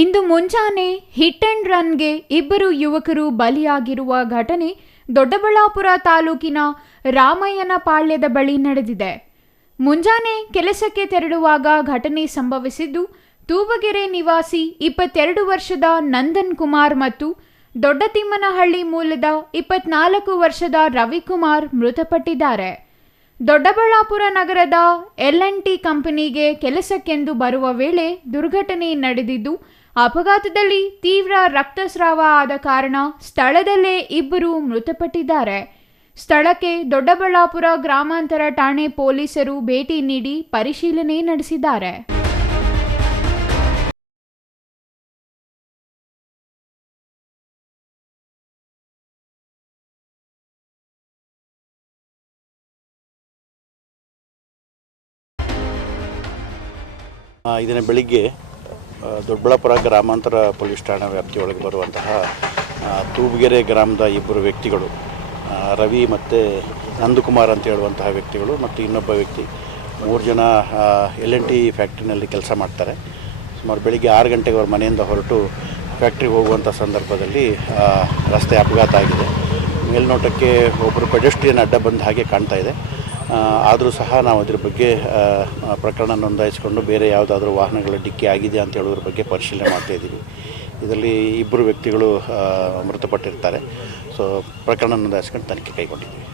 ಇಂದು ಮುಂಜಾನೆ hit and ರನ್ಗೆ ಇಬ್ಬರು ಯುವಕರು ಬಲಿಯಾಗಿರುವ ಘಟನೆ ದೊಡ್ಡಬಳ್ಳಾಪುರ ತಾಲೂಕಿನ ರಾಮಯ್ಯನಪಾಳ್ಯದ ಬಳಿ ನಡೆದಿದೆ. ಮುಂಜಾನೆ ಕೆಲಸಕ್ಕೆ ತೆರಳುವಾಗ ಘಟನೆ ಸಂಭವಿಸಿದ್ದು, ತೂಬಗೆರೆ ನಿವಾಸಿ 22 ವರ್ಷದ ನಂದನ್ ಕುಮಾರ್ ಮತ್ತು ದೊಡ್ಡತಿಮ್ಮನಹಳ್ಳಿ ಮೂಲದ 24 ವರ್ಷದ ರವಿಕುಮಾರ್ ಮೃತಪಟ್ಟಿದ್ದಾರೆ. ದೊಡ್ಡಬಳ್ಳಾಪುರ ನಗರದ L&T ಕಂಪನಿಗೆ ಕೆಲಸಕ್ಕೆಂದು ಬರುವ ವೇಳೆ ದುರ್ಘಟನೆ ನಡೆದಿದ್ದು, ಅಪಘಾತದಲ್ಲಿ ತೀವ್ರ ರಕ್ತಸ್ರಾವ ಆದ ಕಾರಣ ಸ್ಥಳದಲ್ಲೇ ಇಬ್ಬರು ಮೃತಪಟ್ಟಿದ್ದಾರೆ. ಸ್ಥಳಕ್ಕೆ ದೊಡ್ಡಬಳ್ಳಾಪುರ ಗ್ರಾಮಾಂತರ ಠಾಣೆ ಪೊಲೀಸರು ಭೇಟಿ ನೀಡಿ ಪರಿಶೀಲನೆ ನಡೆಸಿದ್ದಾರೆ. ಇದನ್ನು ಬೆಳಿಗ್ಗೆ ದೊಡ್ಡಬಳ್ಳಾಪುರ ಗ್ರಾಮಾಂತರ ಪೊಲೀಸ್ ಠಾಣಾ ವ್ಯಾಪ್ತಿಯೊಳಗೆ ಬರುವಂತಹ ತೂಬಗೆರೆ ಗ್ರಾಮದ ಇಬ್ಬರು ವ್ಯಕ್ತಿಗಳು, ರವಿ ಮತ್ತು ನಂದಕುಮಾರ್ ಅಂತ ಹೇಳುವಂತಹ ವ್ಯಕ್ತಿಗಳು ಮತ್ತು ಇನ್ನೊಬ್ಬ ವ್ಯಕ್ತಿ, 3 ಜನ L&T ಫ್ಯಾಕ್ಟ್ರಿನಲ್ಲಿ ಕೆಲಸ ಮಾಡ್ತಾರೆ. ಸುಮಾರು ಬೆಳಿಗ್ಗೆ 6 ಗಂಟೆಗೆ ಅವ್ರ ಮನೆಯಿಂದ ಹೊರಟು ಫ್ಯಾಕ್ಟ್ರಿಗೆ ಹೋಗುವಂಥ ಸಂದರ್ಭದಲ್ಲಿ ರಸ್ತೆ ಅಪಘಾತ ಆಗಿದೆ. ಮೇಲ್ನೋಟಕ್ಕೆ ಒಬ್ಬರು ಪೆಡೆಸ್ಟ್ರಿಯನ್ ಅಡ್ಡ ಬಂದ ಹಾಗೆ ಕಾಣ್ತಾ ಇದೆ. ಆದರೂ ಸಹ ನಾವು ಅದ್ರ ಬಗ್ಗೆ ಪ್ರಕರಣ ನೋಂದಾಯಿಸಿಕೊಂಡು ಬೇರೆ ಯಾವುದಾದ್ರೂ ವಾಹನಗಳ ಡಿಕ್ಕಿ ಆಗಿದೆ ಅಂತ ಹೇಳೋದ್ರ ಬಗ್ಗೆ ಪರಿಶೀಲನೆ ಮಾಡ್ತಾಯಿದ್ದೀವಿ. ಇದರಲ್ಲಿ ಇಬ್ಬರು ವ್ಯಕ್ತಿಗಳು ಮೃತಪಟ್ಟಿರ್ತಾರೆ. ಸೊ ಪ್ರಕರಣ ನೋಂದಾಯಿಸ್ಕೊಂಡು ತನಿಖೆ ಕೈಗೊಂಡಿದ್ದೀವಿ.